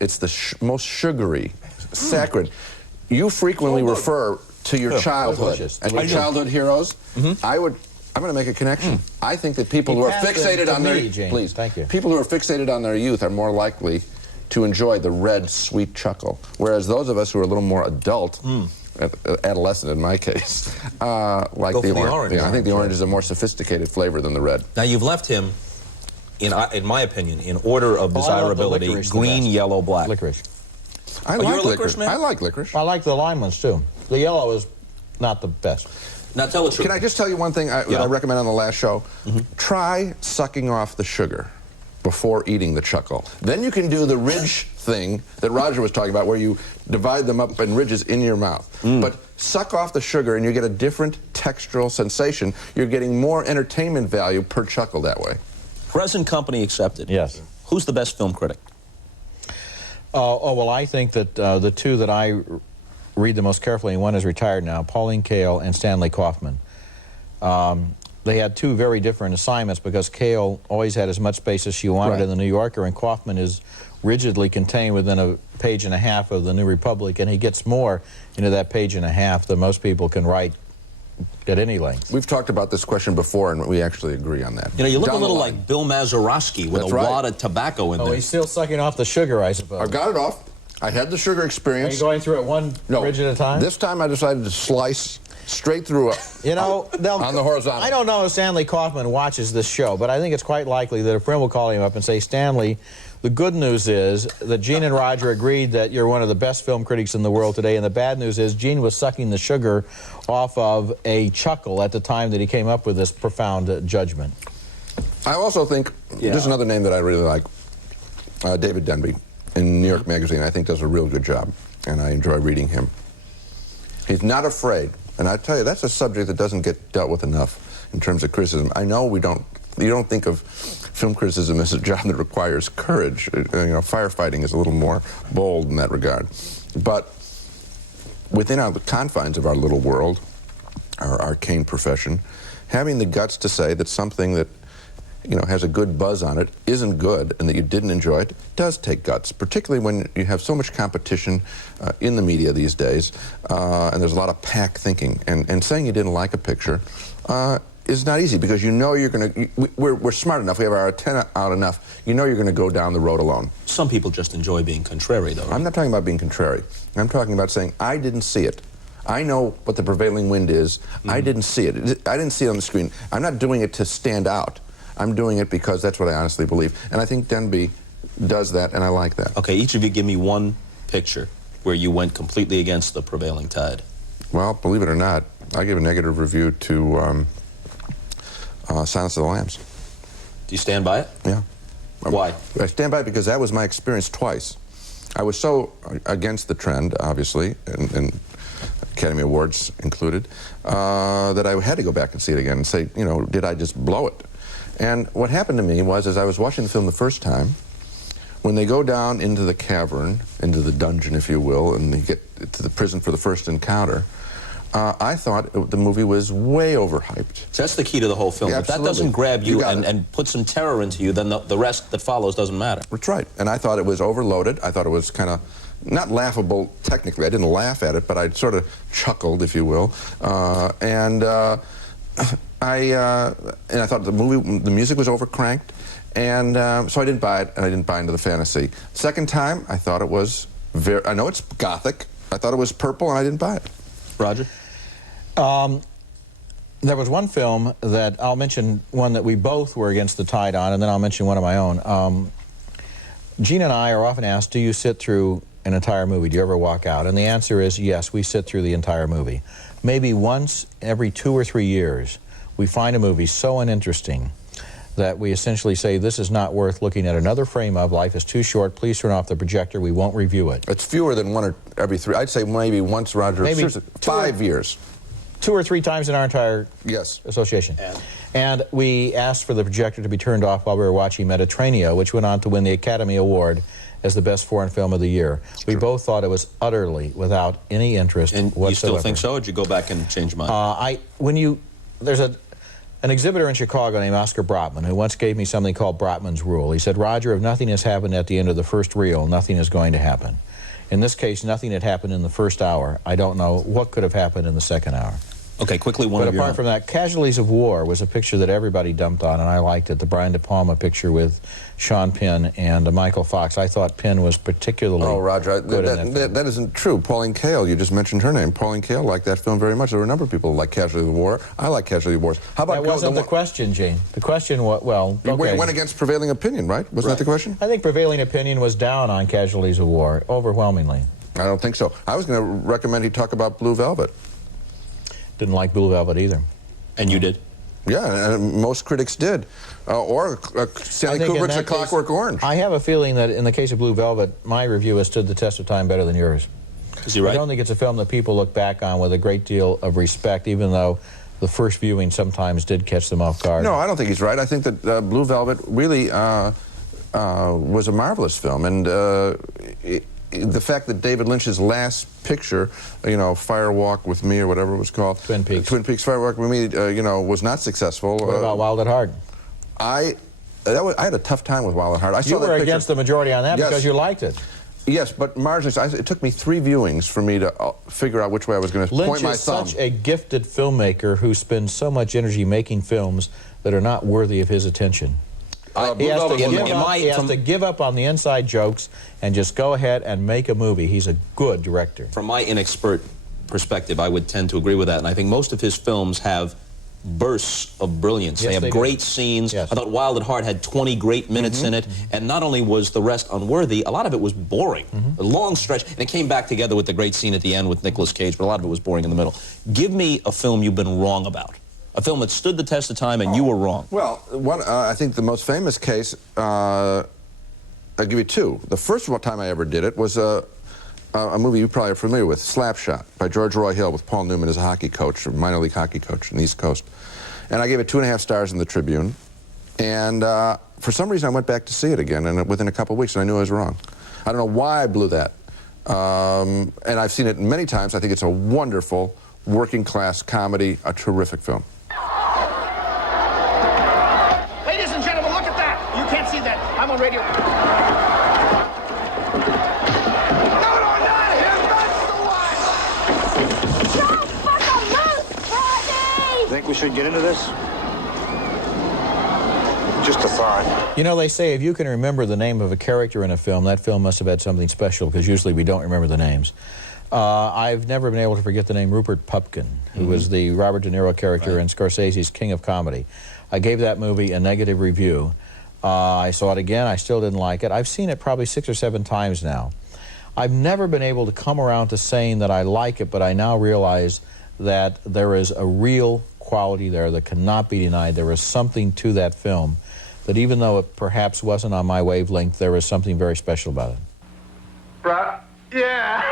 It's the most sugary, saccharine. You frequently refer to your childhood and your childhood heroes. I'm going to make a connection. I think that people who are fixated on their... Please. Thank you. People who are fixated on their youth are more likely to enjoy the red, sweet Chuckle, whereas those of us who are a little more adult... adolescent in my case, like the orange. Yeah, I think the orange is a more sophisticated flavor than the red. Now, you've left him, in my opinion, in order of desirability, green, yellow, black. Licorice. I like licorice, man. I like licorice. I like the lime ones, too. The yellow is not the best. Now, tell the truth. Can I just tell you one thing I recommend on the last show? Try sucking off the sugar before eating the Chuckle. Then you can do the ridge thing that Roger was talking about, where you divide them up in ridges in your mouth. But suck off the sugar and you get a different textural sensation. You're getting more entertainment value per Chuckle that way. Present company accepted. Yes. Who's the best film critic? Well, I think that the two that I read the most carefully, and one is retired now, Pauline Kael and Stanley Kaufman. They had two very different assignments, because Kael always had as much space as she wanted in the New Yorker, and Kaufman is rigidly contained within a page and a half of the New Republic, and he gets more into that page and a half than most people can write at any length. We've talked about this question before, and we actually agree on that. You know, you look a little like Bill Mazeroski with wad of tobacco in there. Oh, he's still sucking off the sugar, I suppose. I've got it off. I had the sugar experience. Are you going through it one ridge at a time? This time I decided to slice straight through it. You know, on the horizontal. I don't know if Stanley Kaufman watches this show, but I think it's quite likely that a friend will call him up and say, Stanley, the good news is that Gene and Roger agreed that you're one of the best film critics in the world today, and the bad news is Gene was sucking the sugar off of a Chuckle at the time that he came up with this profound judgment. I also think, just another name that I really like, David Denby in New York Magazine, I think does a real good job, and I enjoy reading him. He's not afraid, and I tell you, that's a subject that doesn't get dealt with enough in terms of criticism. I know you don't think of film criticism as a job that requires courage. You know, firefighting is a little more bold in that regard. But within the confines of our little world, our arcane profession, having the guts to say that something that has a good buzz on it isn't good and that you didn't enjoy it does take guts, particularly when you have so much competition in the media these days, and there's a lot of pack thinking. And saying you didn't like a picture is not easy because you know you're going to, we're smart enough, we have our antenna out enough, you know you're going to go down the road alone. Some people just enjoy being contrary, though, right? I'm not talking about being contrary. I'm talking about saying, I didn't see it. I know what the prevailing wind is. I didn't see it. I didn't see it on the screen. I'm not doing it to stand out. I'm doing it because that's what I honestly believe. And I think Denby does that, and I like that. Okay, each of you give me one picture where you went completely against the prevailing tide. Well, believe it or not, I gave a negative review to Silence of the Lambs. Do you stand by it? Yeah. Why? I stand by it because that was my experience twice. I was so against the trend, obviously, and Academy Awards included, that I had to go back and see it again and say, you know, did I just blow it? And what happened to me was, as I was watching the film the first time, when they go down into the cavern, into the dungeon, if you will, and they get to the prison for the first encounter, I thought the movie was way overhyped. So that's the key to the whole film. Yeah, if that doesn't grab you, and put some terror into you, then the rest that follows doesn't matter. That's right. And I thought it was overloaded. I thought it was kind of not laughable technically. I didn't laugh at it, but I sort of chuckled, if you will. I thought the music was overcranked, and so I didn't buy it, and I didn't buy into the fantasy. Second time, I thought it was I know it's gothic. I thought it was purple, and I didn't buy it. Roger? There was one film that I'll mention, one that we both were against the tide on, and then I'll mention one of my own. Gene and I are often asked, do you sit through an entire movie? Do you ever walk out? And the answer is yes, we sit through the entire movie. Maybe once every 2 or 3 years, we find a movie so uninteresting that we essentially say, this is not worth looking at another frame of. Life is too short. Please turn off the projector. We won't review it. It's fewer than 1 or every 3. I'd say maybe once, Roger. Maybe 5 years. 2 or 3 times in our entire association. And we asked for the projector to be turned off while we were watching Mediterraneo, which went on to win the Academy Award as the best foreign film of the year. We both thought it was utterly without any interest whatsoever. You still think so, or did you go back and change your mind? There's an exhibitor in Chicago named Oscar Brotman who once gave me something called Brotman's Rule. He said, Roger, if nothing has happened at the end of the first reel, nothing is going to happen. In this case, nothing had happened in the first hour. I don't know what could have happened in the second hour. Okay, quickly, But apart from that, Casualties of War was a picture that everybody dumped on, and I liked it. The Brian De Palma picture with Sean Penn and Michael Fox. I thought Penn was particularly Roger, good in that isn't true. Pauline Kael, you just mentioned her name. Pauline Kael liked that film very much. There were a number of people who liked Casualty of the War. I like Casualty of the War. How about that wasn't the question, Gene. The question was, well, okay. You went against prevailing opinion, right? Wasn't that the question? I think prevailing opinion was down on Casualties of War, overwhelmingly. I don't think so. I was going to recommend he talk about Blue Velvet. Didn't like Blue Velvet either. And you did? Yeah, and most critics did. Or Stanley Kubrick's A Clockwork Orange. I have a feeling that in the case of Blue Velvet, my review has stood the test of time better than yours. Is he right? I don't think it's a film that people look back on with a great deal of respect, even though the first viewing sometimes did catch them off guard. No, I don't think he's right. I think that Blue Velvet really was a marvelous film. And the fact that David Lynch's last picture, Fire Walk with Me or whatever it was called, Twin Peaks, Fire Walk with Me, was not successful. What about Wild at Heart? I had a tough time with Wild at Heart. You were against the majority on that because you liked it. Yes, but marginally, it took me 3 viewings for me to figure out which way I was going to point my thumb. Lynch is such a gifted filmmaker who spends so much energy making films that are not worthy of his attention. He has to give up on the inside jokes and just go ahead and make a movie. He's a good director. From my inexpert perspective, I would tend to agree with that, and I think most of his films have bursts of brilliance. Yes, they have great scenes. Yes. I thought Wild at Heart had 20 great minutes in it, and not only was the rest unworthy, a lot of it was boring. A long stretch, and it came back together with the great scene at the end with Nicolas Cage, but a lot of it was boring in the middle. Give me a film you've been wrong about. A film that stood the test of time and you were wrong. Well, I think the most famous case, I'll give you 2. The first time I ever did it was a movie you probably are familiar with, Slapshot, by George Roy Hill with Paul Newman as a hockey coach, a minor league hockey coach in the East Coast. And I gave it 2.5 stars in the Tribune. And for some reason I went back to see it again and within a couple of weeks, and I knew I was wrong. I don't know why I blew that. And I've seen it many times. I think it's a wonderful working class comedy, a terrific film. Ladies and gentlemen, look at that. You can't see that. I'm on radio. No, not him. That's the one. Think we should get into this? Just a thought. You know, they say if you can remember the name of a character in a film, that film must have had something special, because usually we don't remember the names. I've never been able to forget the name Rupert Pupkin, who was the Robert De Niro character in Scorsese's King of Comedy. I gave that movie a negative review. I saw it again. I still didn't like it. I've seen it probably 6 or 7 times now. I've never been able to come around to saying that I like it, but I now realize that there is a real quality there that cannot be denied. There is something to that film that, even though it perhaps wasn't on my wavelength, there is something very special about it. Bruh? Yeah.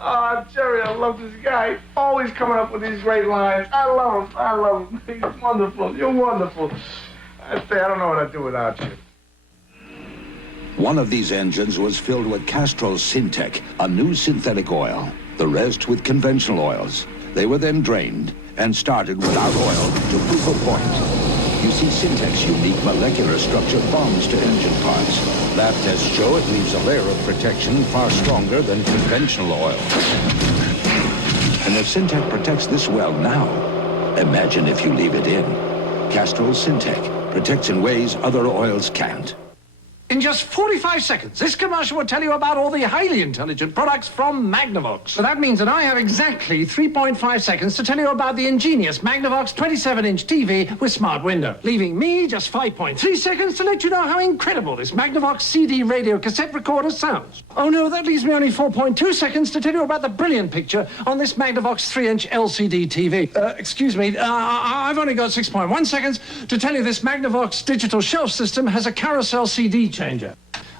Oh, Jerry, I love this guy. Always coming up with these great lines. I love him. I love him. He's wonderful. You're wonderful. I don't know what I'd do without you. One of these engines was filled with Castrol Syntec, a new synthetic oil. The rest with conventional oils. They were then drained and started without oil to prove a point. You see, Syntec's unique molecular structure bonds to engine parts. Lab tests show it leaves a layer of protection far stronger than conventional oil. And if Syntec protects this well now, imagine if you leave it in. Castrol Syntec protects in ways other oils can't. In just 45 seconds, this commercial will tell you about all the highly intelligent products from Magnavox. So that means that I have exactly 3.5 seconds to tell you about the ingenious Magnavox 27-inch TV with smart window, leaving me just 5.3 seconds to let you know how incredible this Magnavox CD radio cassette recorder sounds. Oh no, that leaves me only 4.2 seconds to tell you about the brilliant picture on this Magnavox 3-inch LCD TV. Excuse me, I've only got 6.1 seconds to tell you this Magnavox digital shelf system has a carousel CD changer.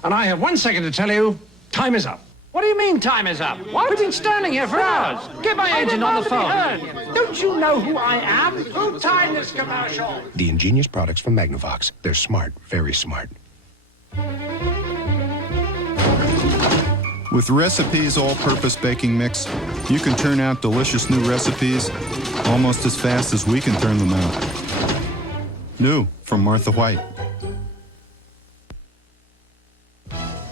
And I have 1 second to tell you, time is up. What do you mean time is up? What? We've been standing here for hours. Get my agent on the phone. Don't you know who I am? Who timed this commercial? The ingenious products from Magnavox. They're smart, very smart. With Recipe's all-purpose baking mix, you can turn out delicious new recipes almost as fast as we can turn them out. New from Martha White.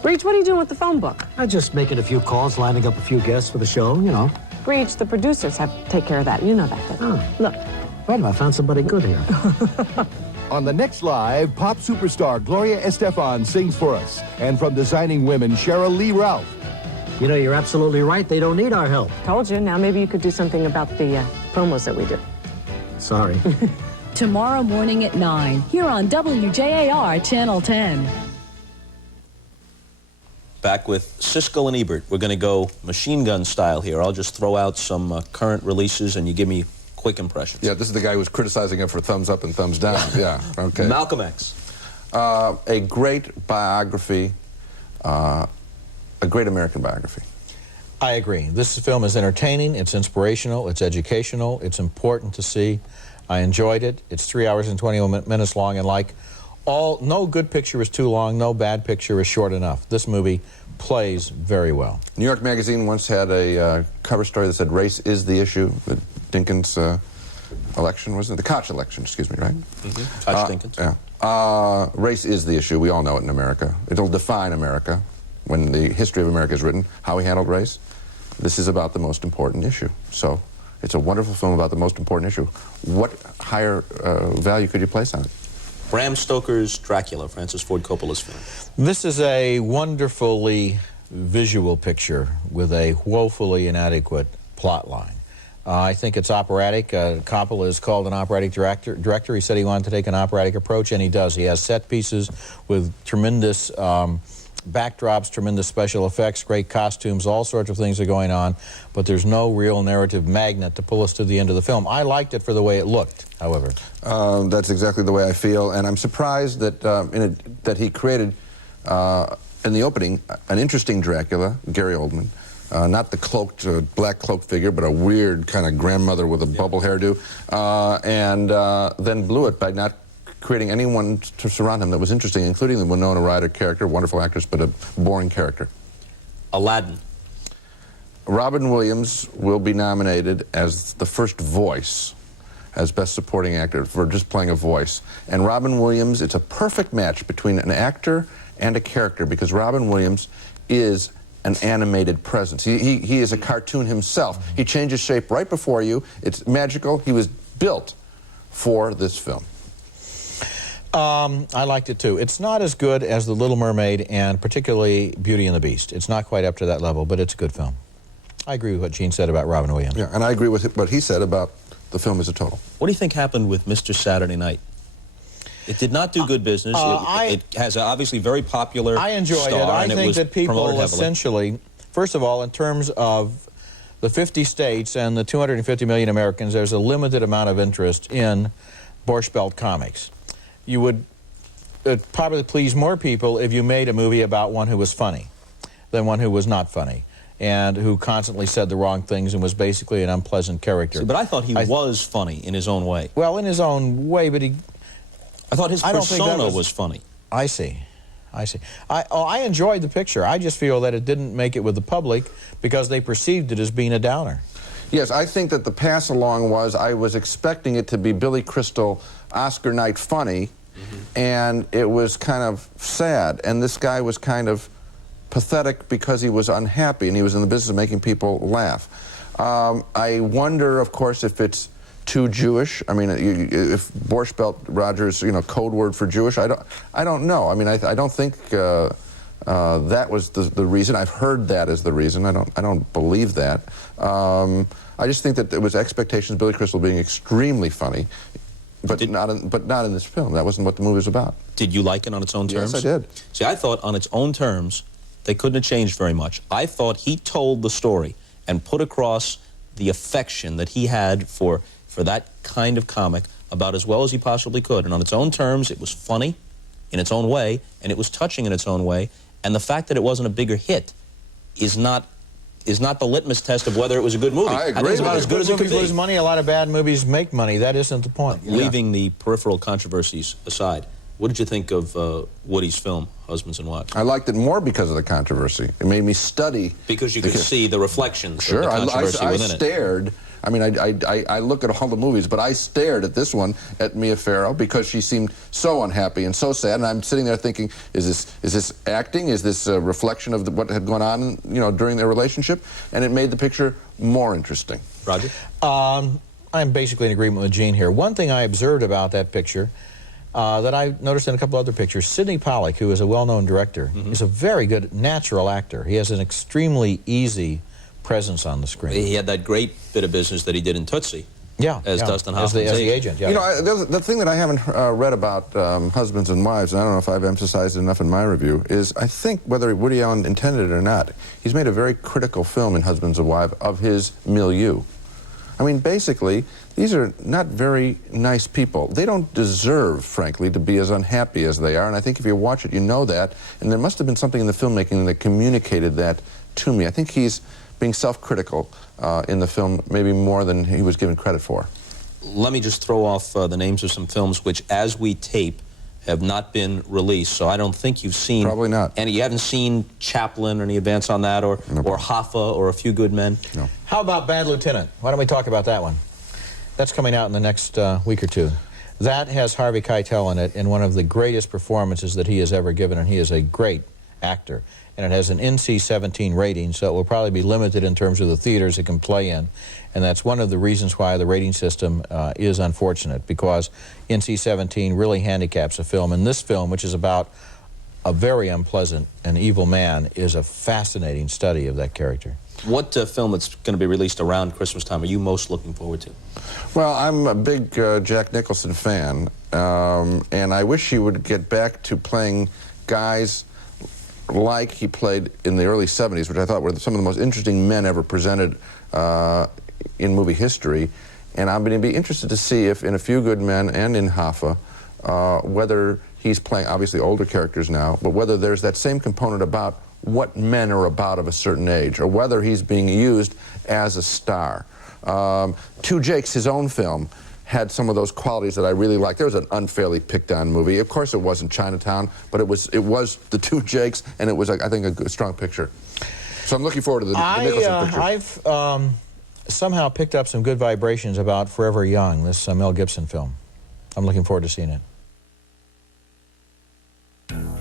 Breach, what are you doing with the phone book? I'm just making a few calls, lining up a few guests for the show, you know. Breach, the producers have to take care of that. You know that. Oh. Look. Wait, I found somebody good here. On the next Live, pop superstar Gloria Estefan sings for us. And from Designing Women, Cheryl Lee Ralph. You know, you're absolutely right. They don't need our help. Told you. Now maybe you could do something about the promos that we do. Sorry. Tomorrow morning at 9, here on WJAR Channel 10. Back with Siskel and Ebert. We're going to go machine gun style here. I'll just throw out some current releases and you give me quick impressions. Yeah, this is the guy who was criticizing it for thumbs up and thumbs down. Yeah, okay. Malcolm X. A great biography, a great American biography. I agree. This film is entertaining, it's inspirational, it's educational, it's important to see. I enjoyed it. It's 3 hours and 21 minutes long, and like no good picture is too long, no bad picture is short enough. This movie plays very well. New York Magazine once had a cover story that said race is the issue. The Dinkins election, wasn't it? The Koch election, excuse me, right? Mm-hmm. Koch Dinkins. Yeah. Race is the issue. We all know it in America. It'll define America when the history of America is written, how we handled race. This is about the most important issue. So it's a wonderful film about the most important issue. What higher value could you place on it? Bram Stoker's Dracula, Francis Ford Coppola's film. This is a wonderfully visual picture with a woefully inadequate plot line. I think it's operatic. Coppola is called an operatic director. He said he wanted to take an operatic approach, and he does. He has set pieces with tremendous backdrops, tremendous special effects, great costumes, all sorts of things are going on, but there's no real narrative magnet to pull us to the end of the film. I liked it for the way it looked, however. That's exactly the way I feel, and I'm surprised that that he created, in the opening, an interesting Dracula, Gary Oldman, not the cloaked, black cloaked figure, but a weird kind of grandmother with a bubble hairdo, and then blew it by not creating anyone to surround him that was interesting, including the Winona Ryder character, wonderful actress, but a boring character. Aladdin. Robin Williams will be nominated as the first voice, as Best Supporting Actor, for just playing a voice. And Robin Williams, it's a perfect match between an actor and a character, because Robin Williams is an animated presence. He is a cartoon himself. He changes shape right before you. It's magical. He was built for this film. I liked it too. It's not as good as The Little Mermaid and particularly Beauty and the Beast. It's not quite up to that level, but it's a good film. I agree with what Gene said about Robin Williams. Yeah, and I agree with what he said about the film as a total. What do you think happened with Mr. Saturday Night? It did not do good business. It has an obviously very popular I enjoyed star, it. I and think was that people promoted heavily. essentially, first of all, in terms of the 50 states and the 250 million Americans, there's a limited amount of interest in Borscht Belt comics. You would probably please more people if you made a movie about one who was funny than one who was not funny and who constantly said the wrong things and was basically an unpleasant character. See, but I thought he was funny in his own way. Well, in his own way, but I thought his persona was funny. I see. I enjoyed the picture. I just feel that it didn't make it with the public because they perceived it as being a downer. Yes, I think that the pass-along was I was expecting it to be Billy Crystal, Oscar night funny, and it was kind of sad. And this guy was kind of pathetic because he was unhappy, and he was in the business of making people laugh. I wonder, of course, if it's too Jewish. I mean, if Borscht Belt Rogers, code word for Jewish, I don't know. I mean, I don't think that was the reason. I've heard that as the reason. I don't believe that. I just think that there was expectations of Billy Crystal being extremely funny, but not in this film. That wasn't what the movie was about. Did you like it on its own terms? Yes, I did. See, I thought on its own terms, they couldn't have changed very much. I thought he told the story and put across the affection that he had for that kind of comic about as well as he possibly could. And on its own terms, it was funny in its own way, and it was touching in its own way. And the fact that it wasn't a bigger hit is not the litmus test of whether it was a good movie. I agree. I think it's about as good as it could Movies lose be. money. A lot of bad movies make money. That isn't the point. Leaving the peripheral controversies aside, what did you think of Woody's film, Husbands and Wives? I liked it more because of the controversy. It made me study. Because you could see the reflections Sure, of the controversy I within it. stared. I mean, I look at all the movies, but I stared at this one, at Mia Farrow, because she seemed so unhappy and so sad. And I'm sitting there thinking, is this acting? Is this a reflection of what had gone on, during their relationship? And it made the picture more interesting. Roger? I'm basically in agreement with Gene here. One thing I observed about that picture that I noticed in a couple other pictures, Sidney Pollack, who is a well-known director, is a very good natural actor. He has an extremely easy presence on the screen. He had that great bit of business that he did in Tootsie. Yeah, as Dustin Hoffman's as the agent. Yeah. The thing that I haven't read about Husbands and Wives, and I don't know if I've emphasized it enough in my review, is I think whether Woody Allen intended it or not, he's made a very critical film in Husbands and Wives of his milieu. I mean, basically, these are not very nice people. They don't deserve, frankly, to be as unhappy as they are, and I think if you watch it, you know that, and there must have been something in the filmmaking that communicated that to me. I think he's being self-critical in the film, maybe more than he was given credit for. Let me just throw off the names of some films which, as we tape, have not been released, so I don't think you've seen... Probably not. And you haven't seen Chaplin or any advance on that, or Hoffa, or A Few Good Men? No. How about Bad Lieutenant? Why don't we talk about that one? That's coming out in the next week or two. That has Harvey Keitel in it in one of the greatest performances that he has ever given, and he is a great actor. And it has an NC-17 rating, so it will probably be limited in terms of the theaters it can play in. And that's one of the reasons why the rating system is unfortunate, because NC-17 really handicaps a film. And this film, which is about a very unpleasant and evil man, is a fascinating study of that character. What film that's going to be released around Christmas time are you most looking forward to? Well, I'm a big Jack Nicholson fan, and I wish he would get back to playing guys like he played in the early 70s, which I thought were some of the most interesting men ever presented in movie history. And I'm going to be interested to see if in A Few Good Men and in Hoffa, whether he's playing obviously older characters now, but whether there's that same component about what men are about of a certain age, or whether he's being used as a star. Two Jakes, his own film, had some of those qualities that I really liked. There was an unfairly picked-on movie. Of course, it wasn't Chinatown, but it was the Two Jakes, and it was, I think, a good, strong picture. So I'm looking forward to the Nicholson picture. I've somehow picked up some good vibrations about Forever Young, this Mel Gibson film. I'm looking forward to seeing it.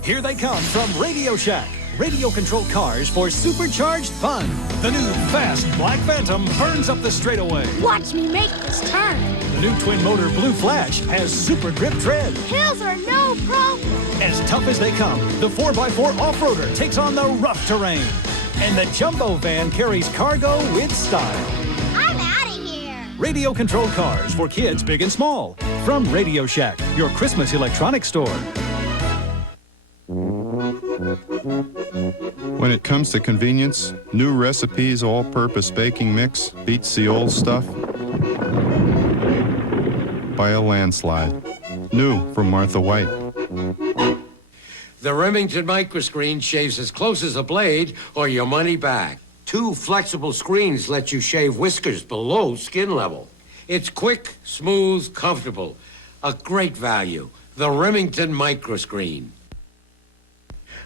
Here they come from Radio Shack. radio-controlled cars for supercharged fun. The new fast Black Phantom burns up the straightaway. Watch me make this turn. The new twin-motor Blue Flash has super grip tread. Hills are no problem. As tough as they come, the 4x4 off-roader takes on the rough terrain. And the Jumbo van carries cargo with style. I'm out of here. Radio-controlled cars for kids big and small. From Radio Shack, your Christmas electronics store. When it comes to convenience, new recipes all-purpose baking mix beats the old stuff by a landslide. New from Martha White. The Remington microscreen shaves as close as a blade or your money back. 2 flexible screens let you shave whiskers below skin level. It's quick, smooth, comfortable. A great value. The Remington microscreen.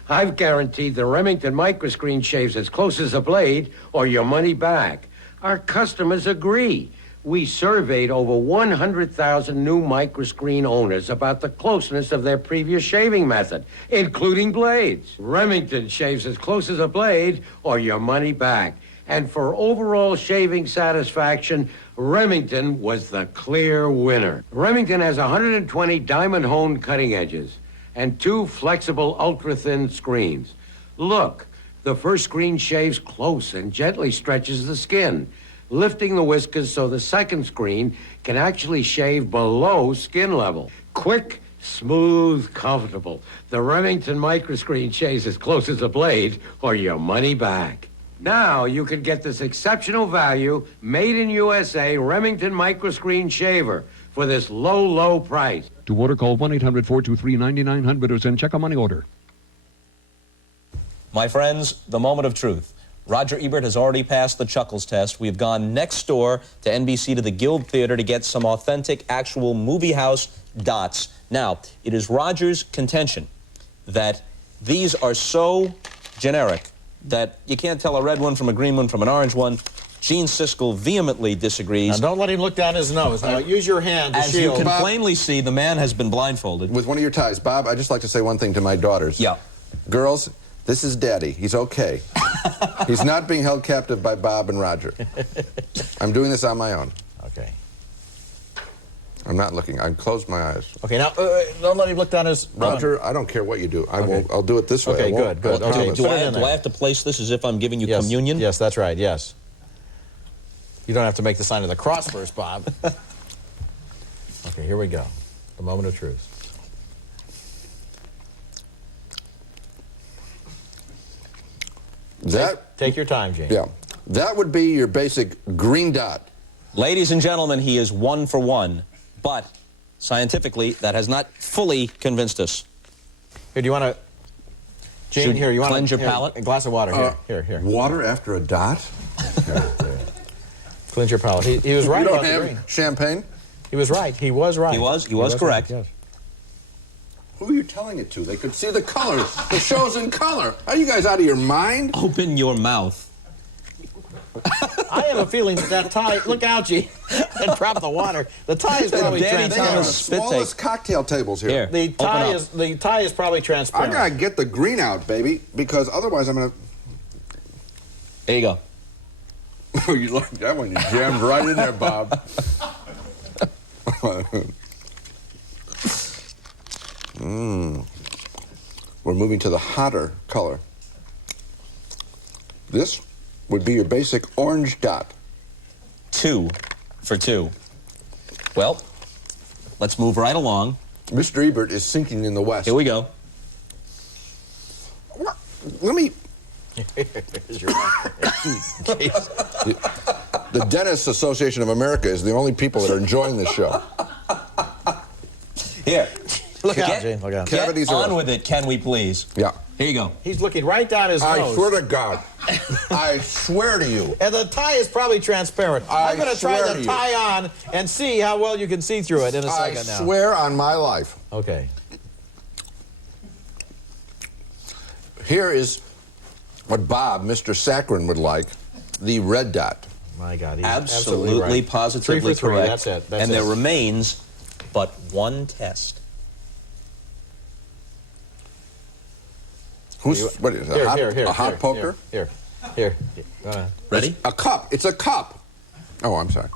I've guaranteed the Remington microscreen shaves as close as a blade or your money back. Our customers agree. We surveyed over 100,000 new microscreen owners about the closeness of their previous shaving method, including blades. Remington shaves as close as a blade or your money back. And for overall shaving satisfaction, Remington was the clear winner. Remington has 120 diamond-honed cutting edges and 2 flexible ultra-thin screens. Look, the first screen shaves close and gently stretches the skin, lifting the whiskers so the second screen can actually shave below skin level. Quick, smooth, comfortable. The Remington microscreen shaves as close as a blade or your money back. Now you can get this exceptional value, made in USA Remington microscreen shaver for this low, low price. To order, call 1-800-423-9900 or send check or money order. My friends, the moment of truth. Roger Ebert has already passed the Chuckles test. We've gone next door to NBC to the Guild Theater to get some authentic, actual movie house dots. Now, it is Roger's contention that these are so generic that you can't tell a red one from a green one from an orange one. Gene Siskel vehemently disagrees. Now, don't let him look down his nose. Now, use your hand to As shield. you can plainly see, the man has been blindfolded. With one of your ties. Bob, I'd just like to say one thing to my daughters. Yeah. Girls, this is Daddy. He's okay. He's not being held captive by Bob and Roger. I'm doing this on my own. Okay. I'm not looking. I closed my eyes. Okay, now, don't let him look down his... Roger, I don't care what you do. I'll do it this way. Okay, good. Okay, do I have to place this as if I'm giving you communion? Yes, that's right, yes. You don't have to make the sign of the cross first, Bob. Okay, here we go. The moment of truth. Take your time, Gene. Yeah. That would be your basic green dot. Ladies and gentlemen, he is 1 for 1, but scientifically, that has not fully convinced us. Here, do you want to... Gene, here, you want to... Cleanse your palate? A glass of water, here. Water after a dot? Cleanse your palate. He was right about the green. Champagne? He was right. He was right. He was correct. Right, yes. Who are you telling it to? They could see the colors. The show's in color. Are you guys out of your mind? Open your mouth. I have a feeling that tie... Look out, Gene. And drop the water. The tie is probably transparent. They are the smallest cocktail tables here. The tie is probably transparent. I gotta get the green out, baby, because otherwise I'm gonna... There you go. Oh, you like that one? You jammed right in there, Bob. We're moving to the hotter color. This would be your basic orange dot. 2 for 2. Well, let's move right along. Mr. Ebert is sinking in the west. Here we go. Let me... The Dentists Association of America is the only people that are enjoying this show. Here. Look out, Gene. Look out. Get on with it, can we please? Yeah. Here you go. He's looking right down his nose. I swear to God. I swear to you. And the tie is probably transparent. I'm going to try the tie on and see how well you can see through it in a second now. I swear on my life. Okay. Here is what Bob, Mr. Saccharin, would like, the red dot. My God, he's absolutely right. positively 3 for 3, correct. that's it. And there remains but one test. What is it? A hot poker? Here. Go ahead. Ready? A cup. It's a cup. Oh, I'm sorry.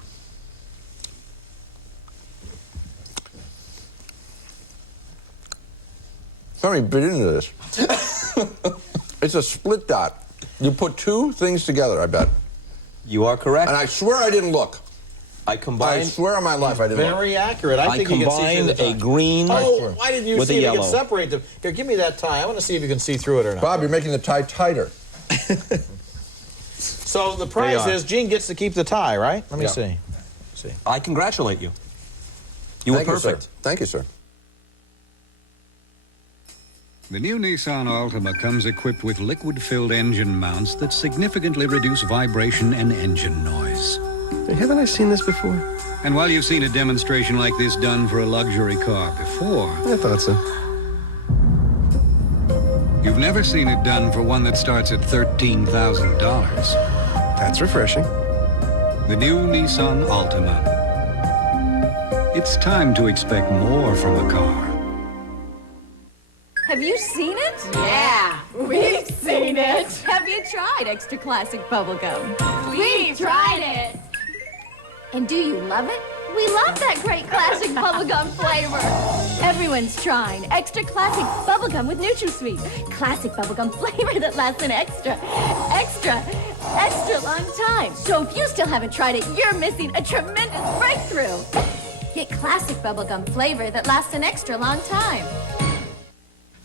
Somebody bit into this. It's a split dot. You put two things together, I bet. You are correct. And I swear I didn't look. I swear on my life I didn't look. Very accurate. I think you can see through combined the tie. a green why didn't you with see a if you yellow. can separate them? Here, give me that tie. I want to see if you can see through it or not. Bob, you're making the tie tighter. So the prize is Gene gets to keep the tie, right? Let me see. I congratulate you. You were perfect. Thank you, sir. The new Nissan Altima comes equipped with liquid-filled engine mounts that significantly reduce vibration and engine noise. Haven't I seen this before? And while you've seen a demonstration like this done for a luxury car before... I thought so. You've never seen it done for one that starts at $13,000. That's refreshing. The new Nissan Altima. It's time to expect more from a car. Have you seen it? Yeah, we've seen it. Have you tried extra classic bubblegum? We've tried it. And do you love it? We love that great classic bubblegum flavor. Everyone's trying extra classic bubblegum with NutraSweet. Classic bubblegum flavor that lasts an extra long time. So if you still haven't tried it, you're missing a tremendous breakthrough. Get classic bubblegum flavor that lasts an extra long time.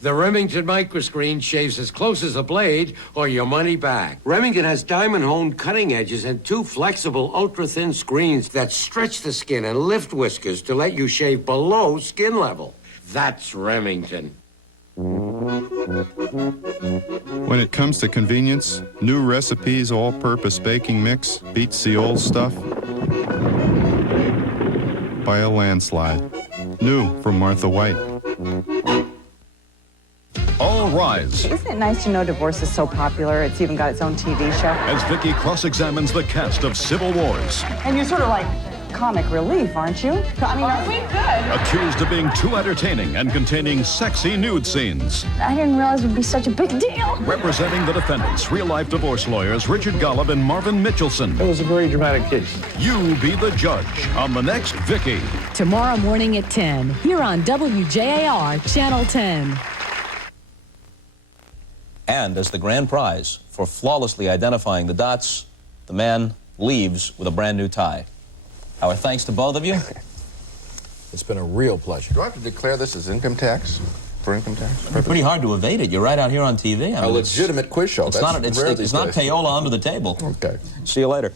The Remington microscreen shaves as close as a blade or your money back. Remington has diamond-honed cutting edges and two flexible, ultra-thin screens that stretch the skin and lift whiskers to let you shave below skin level. That's Remington. When it comes to convenience, new recipes all-purpose baking mix beats the old stuff by a landslide. New from Martha White. All rise Isn't it nice to know divorce is so popular, it's even got its own TV show? as Vicky cross-examines the cast of Civil Wars, And you're sort of like comic relief, aren't you? I mean, aren't we good? accused of being too entertaining and containing sexy nude scenes. I didn't realize it would be such a big deal. Representing the defendants, real-life divorce lawyers Richard Golub and Marvin Mitchelson. It was a very dramatic case. You be the judge on the next Vicky. Tomorrow morning at 10, here on WJAR Channel 10. And as the grand prize for flawlessly identifying the dots, the man leaves with a brand new tie. Our thanks to both of you. It's been a real pleasure. Do I have to declare this as income tax? For income tax? It's pretty hard to evade it. You're right out here on TV. A legitimate quiz show. It's not payola under the table. Okay. See you later.